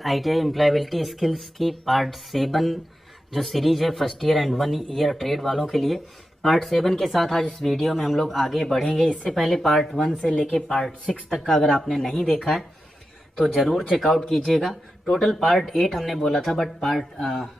ITI employability skills की part 7 जो series है first year and 1 year trade वालों के लिए, पार्ट 7 के साथ आज इस वीडियो में हम लोग आगे बढ़ेंगे। इससे पहले पार्ट 1 से लेके पार्ट 6 तक का अगर आपने नहीं देखा है तो ज़रूर चेकआउट कीजिएगा। टोटल पार्ट 8 हमने बोला था, बट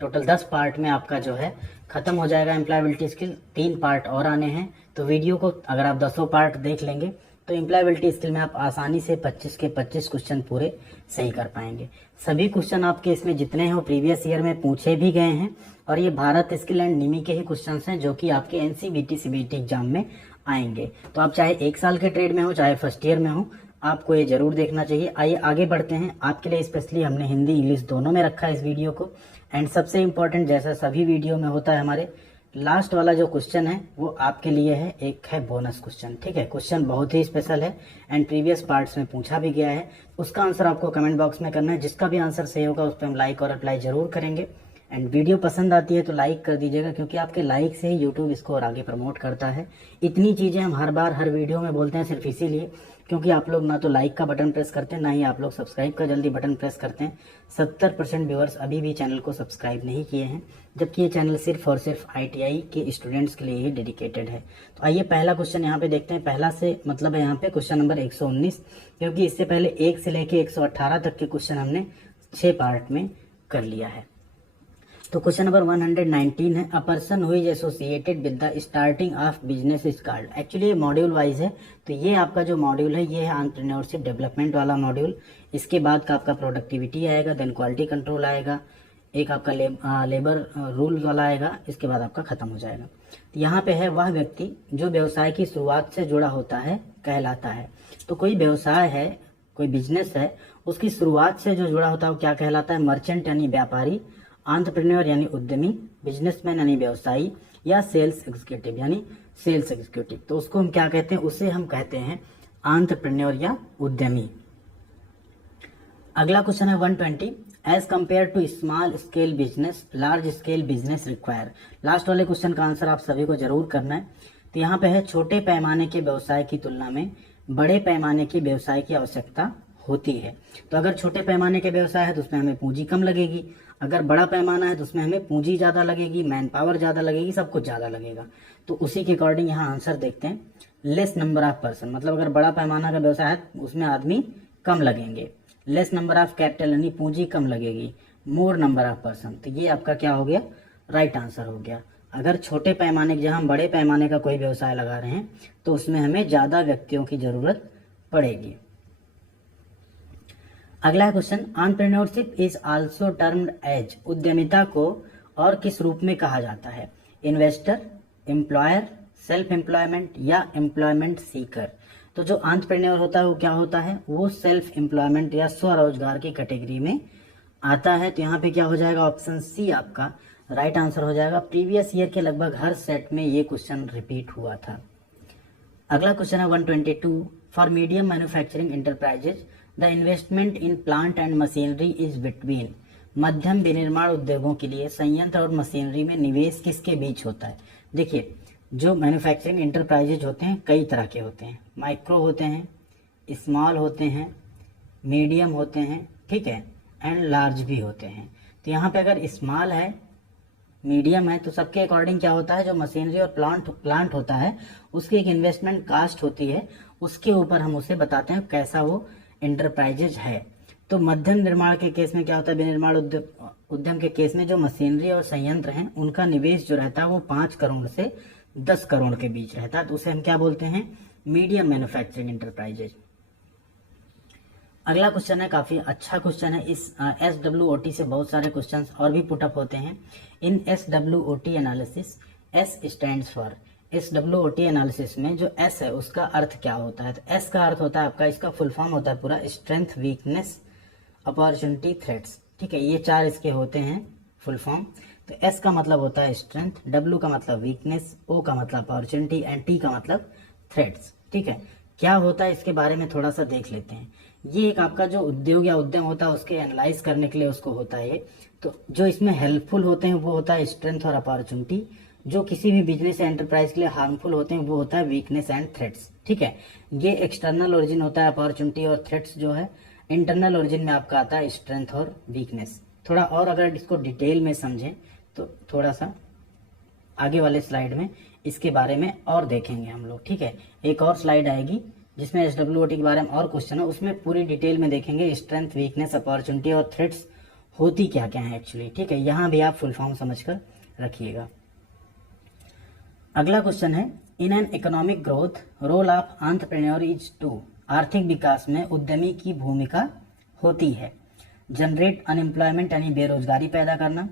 टोटल 10 पार्ट में आपका जो है ख़त्म हो जाएगा एम्प्लॉयबिलिटी स्किल। 3 पार्ट और आने हैं, तो वीडियो को अगर आप 10 पार्ट देख लेंगे तो एम्प्लॉयबिलिटी स्किल में आप आसानी से 25 के 25 क्वेश्चन पूरे सही कर पाएंगे। सभी क्वेश्चन आपके इसमें जितने हैं वो प्रीवियस ईयर में पूछे भी गए हैं, और ये भारत स्किल एंड निमी के ही क्वेश्चन हैं जो कि आपके एनसीबीटी सीबीटी एग्जाम में आएंगे। तो आप चाहे 1 साल के ट्रेड में हो चाहे फर्स्ट ईयर में हो, आपको ये जरूर देखना चाहिए। आइए आगे बढ़ते हैं। आपके लिए स्पेशली हमने हिंदी इंग्लिश दोनों में रखा है इस वीडियो को। एंड सबसे इम्पोर्टेंट, जैसा सभी वीडियो में होता है, हमारे लास्ट वाला जो क्वेश्चन है वो आपके लिए है, एक है बोनस क्वेश्चन। ठीक है, क्वेश्चन बहुत ही स्पेशल है एंड प्रीवियस पार्ट्स में पूछा भी गया है। उसका आंसर आपको कमेंट बॉक्स में करना है। जिसका भी आंसर सही होगा उस पर हम लाइक और अप्लाई जरूर करेंगे। एंड वीडियो पसंद आती है तो लाइक कर दीजिएगा, क्योंकि आपके लाइक से ही यूट्यूब इसको और आगे प्रमोट करता है। इतनी चीज़ें हम हर बार हर वीडियो में बोलते हैं सिर्फ इसीलिए क्योंकि आप लोग ना तो लाइक का बटन प्रेस करते हैं, ना ही आप लोग सब्सक्राइब का जल्दी बटन प्रेस करते हैं। 70% व्यूअर्स अभी भी चैनल को सब्सक्राइब नहीं किए हैं, जबकि ये चैनल सिर्फ और सिर्फ आईटीआई के स्टूडेंट्स के लिए ही डेडिकेटेड है। तो आइए पहला क्वेश्चन यहाँ पे देखते हैं। पहला से मतलब है यहाँ पे क्वेश्चन नंबर 119, क्योंकि इससे पहले 1 से लेके 118 तक के क्वेश्चन हमने 6 पार्ट में कर लिया है। तो क्वेश्चन नंबर 119 है, a person who is associated with the starting of business is called. Actually ये मॉड्यूल वाइज है, तो ये आपका जो मॉड्यूल है ये है एंटरप्रेन्योरशिप डेवलपमेंट वाला मॉड्यूल। इसके बाद का आपका प्रोडक्टिविटी आएगा, देन क्वालिटी कंट्रोल आएगा, एक आपका लेबर रूल वाला आएगा, इसके बाद आपका खत्म हो जाएगा। तो यहाँ पे है, वह व्यक्ति जो व्यवसाय की शुरुआत से जुड़ा होता है कहलाता है। तो कोई व्यवसाय है, कोई बिजनेस है, उसकी शुरुआत से जो जुड़ा होता है वो क्या कहलाता है? मर्चेंट यानी व्यापारी, एंटरप्रेन्योर यानी उद्यमी, बिजनेसमैन यानी व्यवसायी, या सेल्स एग्जीक्यूटिव यानी सेल्स एग्जीक्यूटिव। तो उसको हम क्या कहते हैं? उसे हम कहते हैं एंटरप्रेन्योर या उद्यमी। अगला क्वेश्चन है 120, as compare to small scale business large scale business require. Last वाले क्वेश्चन का आंसर आप सभी को जरूर करना है। तो यहाँ पे है, छोटे पैमाने के व्यवसाय की तुलना में बड़े पैमाने के व्यवसाय की आवश्यकता होती है। तो अगर छोटे पैमाने के व्यवसाय है तो उसमें हमें पूंजी कम लगेगी, अगर बड़ा पैमाना है तो उसमें हमें पूंजी ज़्यादा लगेगी, मैन पावर ज़्यादा लगेगी, सब कुछ ज़्यादा लगेगा। तो उसी के अकॉर्डिंग यहाँ आंसर देखते हैं, लेस नंबर ऑफ पर्सन, मतलब अगर बड़ा पैमाना का व्यवसाय है उसमें आदमी कम लगेंगे। लेस नंबर ऑफ कैपिटल यानी पूंजी कम लगेगी, मोर नंबर ऑफ पर्सन। तो ये आपका क्या हो गया? राइट आंसर हो गया। अगर छोटे पैमाने की जगह हम बड़े पैमाने का कोई व्यवसाय लगा रहे हैं तो उसमें हमें ज़्यादा व्यक्तियों की ज़रूरत पड़ेगी। अगला question, entrepreneurship is also termed as. उद्यमिता को और किस रूप में कहा जाता है? इन्वेस्टर, एम्प्लॉयर, सेल्फ एम्प्लॉयमेंट या एम्प्लॉयमेंट सीकर। तो जो एंटरप्रेन्योर होता है वो क्या होता है? वो सेल्फ एम्प्लॉयमेंट या स्वरोजगार की कैटेगरी में आता है। तो यहाँ पे क्या हो जाएगा? ऑप्शन सी आपका राइट आंसर हो जाएगा। प्रीवियस ईयर के लगभग हर सेट में ये क्वेश्चन रिपीट हुआ था। अगला क्वेश्चन है 122, for medium manufacturing enterprises the investment in plant and machinery is between. मध्यम विनिर्माण उद्योगों के लिए संयंत्र और मशीनरी में निवेश किसके बीच होता है? देखिए, जो मैन्युफैक्चरिंग एंटरप्राइजेज होते हैं कई तरह के होते हैं, माइक्रो होते हैं, स्मॉल होते हैं, मीडियम होते हैं, ठीक है, एंड लार्ज भी होते हैं। तो यहाँ पे अगर स्मॉल है, मीडियम है, तो सबके अकॉर्डिंग क्या होता है? जो मशीनरी और प्लांट होता है उसकी एक इन्वेस्टमेंट कास्ट होती है, उसके ऊपर हम उसे बताते हैं कैसा वो एंटरप्राइजेज है। तो मध्यम निर्माण के केस में क्या होता है? विनिर्माण उद्यम के केस में जो मशीनरी और संयंत्र हैं उनका निवेश जो रहता है वो 5 करोड़ से 10 करोड़ के बीच रहता है। तो उसे हम क्या बोलते हैं? Medium manufacturing enterprises. अगला क्वेश्चन है, काफी अच्छा क्वेश्चन है। इस SWOT से बहुत सारे क्वेश्चन और भी पुटअप होते हैं। इन SWOT analysis, S stands for, SWOT analysis में जो S है उसका अर्थ क्या होता है? तो S का अर्थ होता है आपका, इसका फुल फॉर्म होता है पूरा स्ट्रेंथ, वीकनेस, अपॉर्चुनिटी, थ्रेट्स। ठीक है, ये 4 इसके होते हैं फुल फॉर्म। तो S का मतलब होता है स्ट्रेंथ, W का मतलब वीकनेस, O का मतलब अपॉर्चुनिटी एंड T का मतलब थ्रेट्स। ठीक है, क्या होता है इसके बारे में थोड़ा सा देख लेते हैं। ये एक आपका जो उद्योग या उद्यम होता है उसके एनालाइज करने के लिए उसको होता है ये। तो जो इसमें हेल्पफुल होते हैं वो होता है स्ट्रेंथ और अपॉर्चुनिटी, जो किसी भी बिजनेस एंटरप्राइज के लिए हार्मफुल होते हैं वो होता है वीकनेस एंड थ्रेट्स। ठीक है, ये एक्सटर्नल ओरिजिन होता है अपॉर्चुनिटी और थ्रेट्स जो है, इंटरनल ओरिजिन में आपका आता है स्ट्रेंथ और वीकनेस। थोड़ा और अगर इसको डिटेल में समझें तो थोड़ा सा आगे वाले स्लाइड में इसके बारे में और देखेंगे हम लोग, ठीक है। एक और स्लाइड आएगी जिसमें SWOT के बारे में और क्वेश्चन है, उसमें पूरी डिटेल में देखेंगे स्ट्रेंथ, वीकनेस, अपॉर्चुनिटी और थ्रेट्स होती क्या क्या है एक्चुअली, ठीक है। यहाँ भी आप फुल फॉर्म समझकर रखिएगा। अगला क्वेश्चन है, in an economic growth role of entrepreneur is to. आर्थिक विकास में उद्यमी की भूमिका होती है जनरेट अनएम्प्लॉयमेंट यानी बेरोजगारी पैदा करना,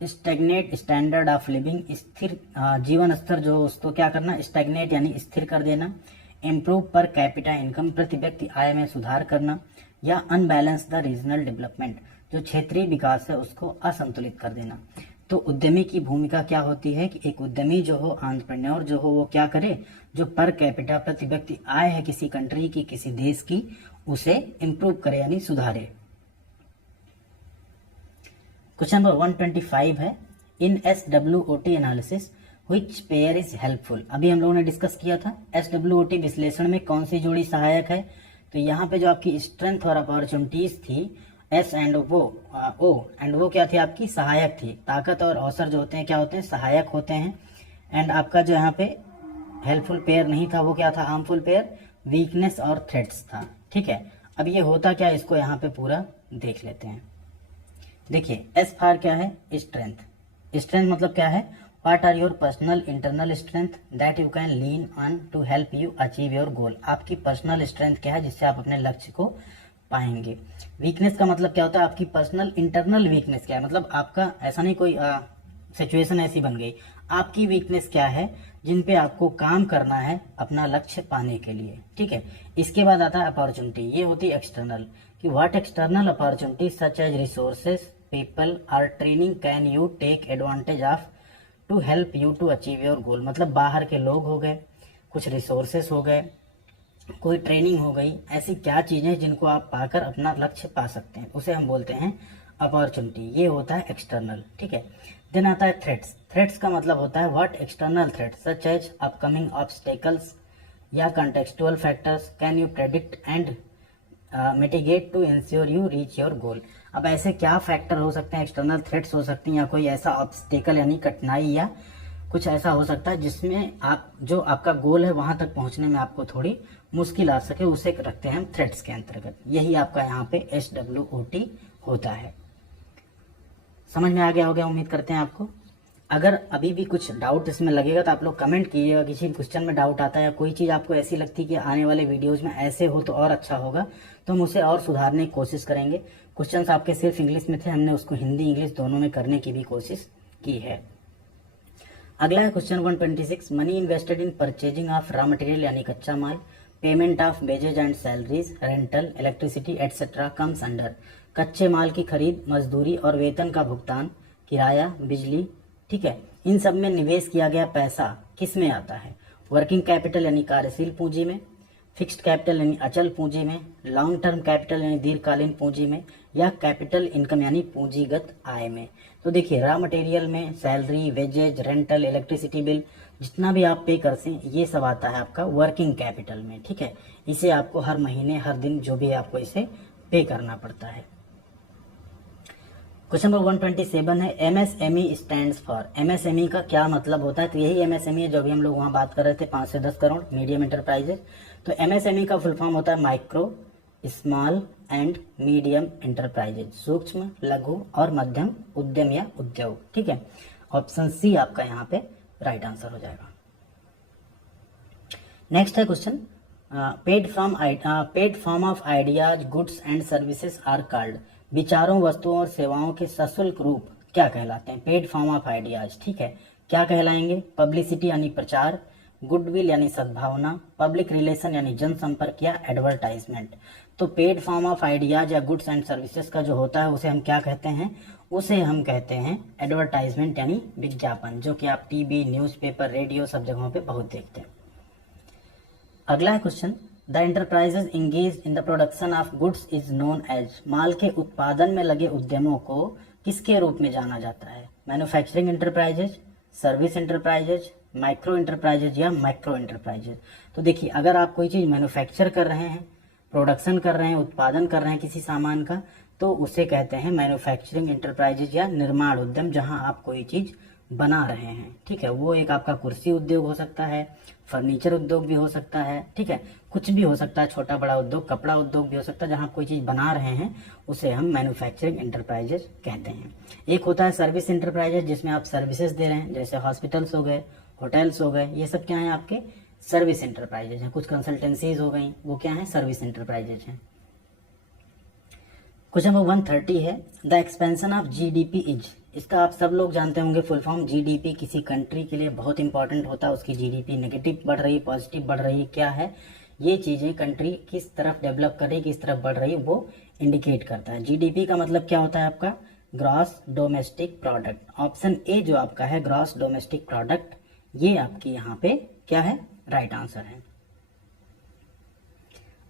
स्टैग्नेट स्टैंडर्ड ऑफ लिविंग स्थिर जीवन स्तर जो उसको क्या करना, स्टैग्नेट यानी स्थिर कर देना, इम्प्रूव पर कैपिटा इनकम प्रति व्यक्ति आय में सुधार करना, या अनबैलेंस द रीजनल डेवलपमेंट जो क्षेत्रीय विकास है उसको असंतुलित कर देना। तो उद्यमी की भूमिका क्या होती है कि एक उद्यमी जो हो, एंटरप्रेन्योर जो हो, वो क्या करे, जो पर कैपिटा प्रति व्यक्ति आय है किसी कंट्री की, किसी देश की, उसे इम्प्रूव करे यानी सुधारे। क्वेश्चन नंबर 125 है, इन SWOT analysis which pair is helpful. अभी हम लोगों ने डिस्कस किया था SWOT विश्लेषण में कौन सी जोड़ी सहायक है। तो यहाँ पे जो आपकी स्ट्रेंथ और अपॉर्चुनिटीज थी S एंड वो क्या थी आपकी, सहायक थी। ताकत और अवसर जो होते हैं क्या होते हैं, सहायक होते हैं। एंड आपका जो यहाँ पे हेल्पफुल पेयर नहीं था वो क्या था, हार्मफुल पेयर, वीकनेस और थ्रेट्स था, ठीक है। अब ये होता क्या है इसको यहाँ पे पूरा देख लेते हैं। देखिए S फॉर क्या है, स्ट्रेंथ। स्ट्रेंथ मतलब क्या है, what are your personal internal strength that you can lean on to help you achieve your goal. आपकी पर्सनल स्ट्रेंथ क्या है जिससे आप अपने लक्ष्य को पाएंगे। वीकनेस का मतलब क्या होता है, आपकी पर्सनल इंटरनल वीकनेस क्या है, मतलब आपका ऐसा नहीं कोई सिचुएशन ऐसी बन गई, आपकी वीकनेस क्या है जिन पे आपको काम करना है अपना लक्ष्य पाने के लिए, ठीक है। इसके बाद आता है अपॉर्चुनिटी, ये होती है एक्सटर्नल, कि what external opportunity such as resources people और training can you take advantage of to help you to achieve your goal. मतलब बाहर के लोग हो गए, कुछ रिसोर्सेस हो गए, कोई ट्रेनिंग हो गई, ऐसी क्या चीजें जिनको आप पाकर अपना लक्ष्य पा सकते हैं, उसे हम बोलते हैं अपॉर्चुनिटी। ये होता है एक्सटर्नल, ठीक है। देन आता है थ्रेट्स। थ्रेट्स का मतलब होता है what external threats such as upcoming obstacles या contextual factors can you predict and mitigate to ensure you reach your goal. अब ऐसे क्या फैक्टर हो सकते हैं, एक्सटर्नल थ्रेट्स हो सकती हैं, या कोई ऐसा ऑब्स्टेकल यानी कठिनाई या कुछ ऐसा हो सकता है जिसमें आप जो आपका गोल है वहां तक पहुंचने में आपको थोड़ी मुश्किल आ सके, उसे रखते हैं हम थ्रेट्स के अंतर्गत। यही आपका यहाँ पे SWOT होता है। समझ में आ गया होगा उम्मीद करते हैं आपको। अगर अभी भी कुछ डाउट इसमें लगेगा तो आप लोग कमेंट कीजिएगा, किसी क्वेश्चन में डाउट आता है या कोई चीज़ आपको ऐसी लगती है कि आने वाले वीडियोज में ऐसे हो तो और अच्छा होगा, तो हम उसे और सुधारने की कोशिश करेंगे। क्वेश्चंस आपके सिर्फ इंग्लिश में थे, हमने उसको हिंदी इंग्लिश दोनों में करने की भी कोशिश की है। अगला है question 126, money invested in purchasing of raw material यानी कच्चा माल, payment of wages and salaries, rental, electricity etcetera comes under. कच्चे माल की खरीद, मजदूरी और वेतन का भुगतान, किराया, बिजली, ठीक है, इन सब में निवेश किया गया पैसा किस में आता है, वर्किंग कैपिटल यानी कार्यशील पूंजी में, फिक्स्ड कैपिटल यानी अचल पूंजी में, लॉन्ग टर्म कैपिटल यानी दीर्घकालीन पूंजी में, या कैपिटल इनकम यानी पूंजीगत आय में। तो देखिए रॉ मटेरियल में salary, wages, rental, electricity bill जितना भी आप पे करते हैं ये सब आता है आपका वर्किंग कैपिटल में, ठीक है। इसे आपको हर महीने हर दिन जो भी आपको इसे पे करना पड़ता है। क्वेश्चन नंबर 127 है, MSME स्टैंड्स फॉर। MSME का क्या मतलब होता है, तो यही MSME है जो अभी हम लोग वहाँ बात कर रहे थे 5 से 10 करोड़ मीडियम इंटरप्राइजेज। तो MSME का फुल फॉर्म होता है micro, small and medium enterprises, सूक्ष्म, लघु और मध्यम उद्यम या उद्योग, ठीक है। ऑप्शन सी आपका यहाँ पे राइट आंसर हो जाएगा। नेक्स्ट है question, paid form of ideas, goods and services are called. विचारों, वस्तुओं और सेवाओं के सशुल्क रूप क्या कहलाते हैं, पेड फॉर्म ऑफ आइडियाज, ठीक है। क्या कहलाएंगे, पब्लिसिटी यानी प्रचार, गुडविल यानी सद्भावना, पब्लिक रिलेशन यानी जनसंपर्क, या एडवर्टाइजमेंट। तो पेड फॉर्म ऑफ आइडियाज या गुड्स एंड सर्विसेज का जो होता है उसे हम क्या कहते हैं, उसे हम कहते हैं एडवर्टाइजमेंट यानी विज्ञापन, जो कि आप टीवी, न्यूज़पेपर, रेडियो सब जगहों पे बहुत देखते हैं। अगला है question, the enterprises engage in the production of goods is known as. माल के उत्पादन में लगे उद्यमों को किसके रूप में जाना जाता है, manufacturing enterprises, service enterprises, micro enterprises या माइक्रो इंटरप्राइजेज। तो देखिए अगर आप कोई चीज़ मैन्युफैक्चर कर रहे हैं प्रोडक्शन कर रहे हैं, उत्पादन कर रहे हैं किसी सामान का, तो उसे कहते हैं मैन्युफैक्चरिंग इंटरप्राइजेज या निर्माण उद्यम, जहां आप कोई चीज बना रहे हैं। ठीक है, वो एक आपका कुर्सी उद्योग हो सकता है, फर्नीचर उद्योग भी हो सकता है, ठीक है, कुछ भी हो सकता है, छोटा बड़ा उद्योग, कपड़ा उद्योग भी हो सकता है, जहां आप कोई चीज बना रहे हैं उसे हम मैन्युफैक्चरिंग इंटरप्राइजेज कहते हैं। एक होता है सर्विस इंटरप्राइजेज, जिसमें आप सर्विसेज दे रहे हैं, जैसे हॉस्पिटल्स हो गए, होटल्स हो गए, ये सब क्या है आपके सर्विस इंटरप्राइजेज हैं। कुछ कंसल्टेंसीज हो गई, वो क्या है सर्विस इंटरप्राइजेज हैं। क्वेश्चन नंबर 130 है, the expansion of GDP is, इसका आप सब लोग जानते होंगे फुल फॉर्म। जीडीपी किसी कंट्री के लिए बहुत इंपॉर्टेंट होता है, उसकी जीडीपी नेगेटिव बढ़ रही है, पॉजिटिव बढ़ रही है, क्या है ये चीजें, कंट्री किस तरफ डेवलप कर रही है, किस तरफ बढ़ रही है, वो इंडिकेट करता है। जीडीपी का मतलब क्या होता है आपका, gross domestic product. Option A जो आपका है ग्रॉस डोमेस्टिक प्रोडक्ट, ये आपकी यहाँ पे क्या है, राइट आंसर है।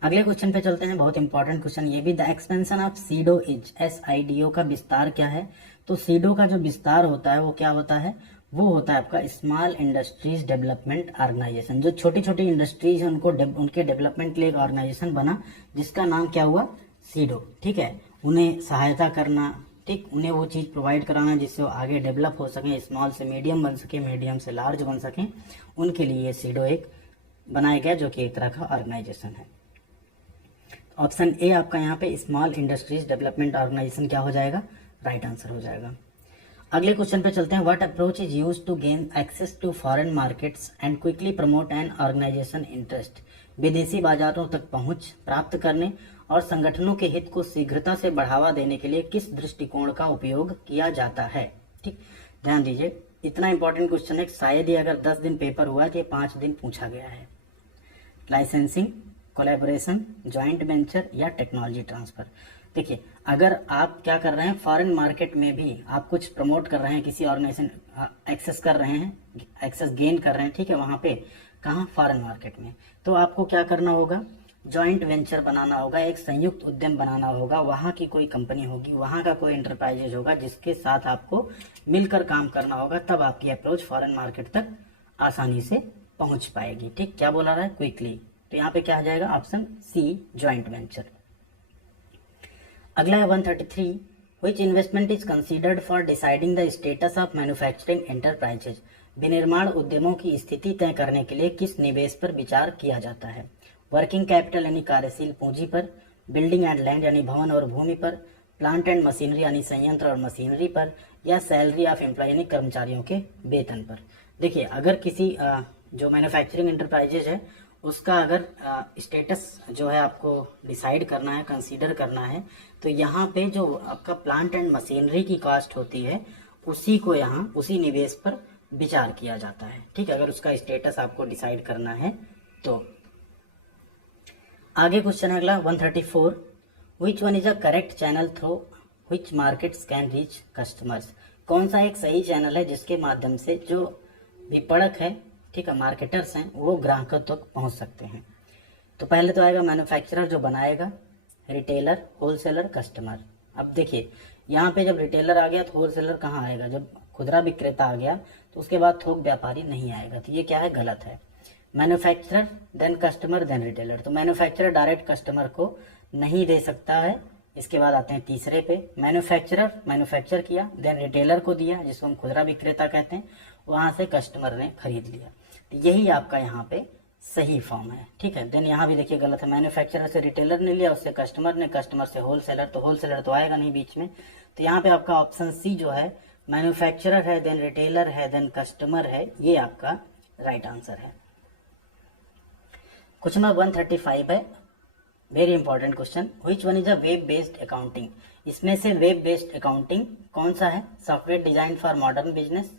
अगले क्वेश्चन पे चलते हैं, बहुत इंपॉर्टेंट क्वेश्चन ये भी। The expansion of SIDO is, SIDO का विस्तार क्या है, तो सीडो का जो विस्तार होता है वो क्या होता है, वो होता है आपका स्मॉल इंडस्ट्रीज डेवलपमेंट ऑर्गेनाइजेशन। जो छोटी छोटी इंडस्ट्रीज हैं उनको उनके डेवलपमेंट के लिए एक ऑर्गेनाइजेशन बना, जिसका नाम क्या हुआ, सीडो। ठीक है, उन्हें सहायता करना, ठीक, उन्हें वो चीज़ प्रोवाइड कराना जिससे वो आगे डेवलप हो सकें, स्मॉल से मीडियम बन सके, मीडियम से लार्ज बन सकें, उनके लिए सीडो एक बनाया गया, जो कि एक तरह का ऑर्गेनाइजेशन है। ऑप्शन ए आपका यहाँ पे स्मॉल इंडस्ट्रीज डेवलपमेंट ऑर्गेनाइजेशन क्या हो जाएगा, राइट आंसर हो जाएगा। अगले क्वेश्चन पे चलते हैं, what approach is used to gain access to foreign markets and quickly promote an organization interest, विदेशी बाजारों तक पहुंच प्राप्त करने और संगठनों के हित को शीघ्रता से बढ़ावा देने के लिए किस दृष्टिकोण का उपयोग किया जाता है। ठीक, ध्यान दीजिए, इतना इंपॉर्टेंट क्वेश्चन है, शायद ही अगर 10 दिन पेपर हुआ तो ये 5 दिन पूछा गया है। लाइसेंसिंग, कोलैबोरेशन, जॉइंट वेंचर या टेक्नोलॉजी ट्रांसफर। देखिए, अगर आप क्या कर रहे हैं, फॉरेन मार्केट में भी आप कुछ प्रमोट कर रहे हैं, किसी ऑर्गेनाइजेशन एक्सेस कर रहे हैं, एक्सेस गेन कर रहे हैं, ठीक है, वहां पे कहाँ, फॉरेन मार्केट में, तो आपको क्या करना होगा, जॉइंट वेंचर बनाना होगा, एक संयुक्त उद्यम बनाना होगा, वहां की कोई कंपनी होगी, वहां का कोई इंटरप्राइजेज होगा जिसके साथ आपको मिलकर काम करना होगा, तब आपकी अप्रोच फॉरेन मार्केट तक आसानी से पहुंच पाएगी। ठीक, क्या बोला रहा है, क्विकली, तो यहाँ पे क्या आ जाएगा, ऑप्शन सी जॉइंट वेंचर। अगला है 133, which investment is considered for deciding the status of manufacturing enterprises, विनिर्माण उद्यमों की स्थिति तय करने के लिए किस निवेश पर विचार किया जाता है, वर्किंग कैपिटल यानी कार्यशील पूंजी पर, बिल्डिंग एंड लैंड यानी भवन और भूमि पर, प्लांट एंड मशीनरी यानी संयंत्र और मशीनरी पर, या सैलरी ऑफ एम्प्लॉय यानी कर्मचारियों के वेतन पर। देखिए, अगर किसी जो मैन्युफैक्चरिंग एंटरप्राइजेज है उसका अगर स्टेटस जो है आपको डिसाइड करना है, कंसीडर करना है, तो यहाँ पे जो आपका प्लांट एंड मशीनरी की कॉस्ट होती है उसी को यहाँ उसी निवेश पर विचार किया जाता है। ठीक है, अगर उसका स्टेटस आपको डिसाइड करना है तो। आगे क्वेश्चन है अगला 134, which one is a correct channel through which markets can reach customers, कौन सा एक सही चैनल है जिसके माध्यम से जो विपणक है, ठीक है, मार्केटर्स हैं, वो ग्राहकों तक पहुंच सकते हैं। तो पहले तो आएगा मैन्युफैक्चरर जो बनाएगा, रिटेलर, होलसेलर, कस्टमर। अब देखिए, यहाँ पे जब रिटेलर आ गया तो होलसेलर कहाँ आएगा, जब खुदरा विक्रेता आ गया तो उसके बाद थोक व्यापारी नहीं आएगा, तो ये क्या है, गलत है। Manufacturer then customer then retailer, तो मैन्युफैक्चरर डायरेक्ट कस्टमर को नहीं दे सकता है। इसके बाद आते हैं तीसरे पे, मैन्युफैक्चरर मैन्युफैक्चर किया, देन रिटेलर को दिया जिसको हम खुदरा विक्रेता कहते हैं, वहां से कस्टमर ने खरीद लिया, तो यही आपका यहाँ पे सही फॉर्म है। ठीक है, देन यहाँ भी देखिए गलत है, मैन्युफैक्चरर से रिटेलर ने लिया, उससे कस्टमर ने, कस्टमर से होलसेलर, तो होलसेलर तो आएगा नहीं बीच में, तो यहाँ पे आपका ऑप्शन सी जो है, मैन्युफैक्चरर है देन रिटेलर है देन कस्टमर है, ये आपका राइट आंसर है। क्वेश्चन नंबर 135 है, very important question, which one is a web based accounting, इसमें से वेब बेस्ड अकाउंटिंग कौन सा है, software design for modern business,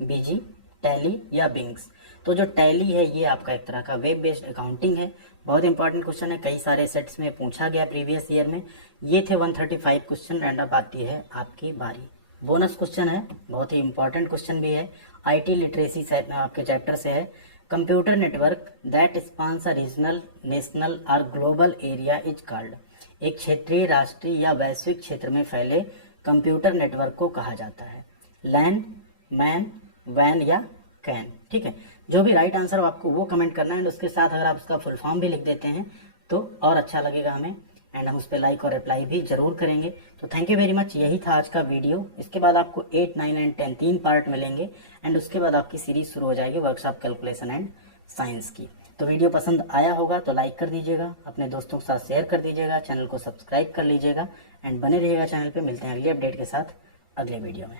BG, Tally या बिंग्स। तो जो टैली है ये आपका एक तरह का वेब बेस्ड अकाउंटिंग है। बहुत इंपॉर्टेंट क्वेश्चन है, कई सारे सेट्स में पूछा गया प्रीवियस ईयर में। ये थे 135 क्वेश्चन, रैंडम आती है आपकी बारी। बोनस क्वेश्चन है, बहुत ही इंपॉर्टेंट क्वेश्चन भी है, आईटी लिटरेसी आपके चैप्टर से है। Computer network that spans a regional, national और ग्लोबल एरिया इज कॉल्ड, एक क्षेत्रीय, राष्ट्रीय या वैश्विक क्षेत्र में फैले कंप्यूटर नेटवर्क को कहा जाता है, लैन, मैन, वैन या कैन। ठीक है, जो भी राइट आंसर हो आपको वो कमेंट करना है, उसके साथ अगर आप उसका फुल फॉर्म भी लिख देते हैं तो और अच्छा लगेगा हमें, एंड हम उस पर लाइक और रिप्लाई भी जरूर करेंगे। तो थैंक यू वेरी मच, यही था आज का वीडियो। इसके बाद आपको 8, 9 एंड 10 3 पार्ट मिलेंगे, एंड उसके बाद आपकी सीरीज शुरू हो जाएगी वर्कशॉप कैलकुलेशन एंड साइंस की। तो वीडियो पसंद आया होगा तो लाइक कर दीजिएगा, अपने दोस्तों के साथ शेयर कर दीजिएगा, चैनल को सब्सक्राइब कर लीजिएगा, एंड बने रहिएगा चैनल पे। मिलते हैं अगली अपडेट के साथ अगले वीडियो में।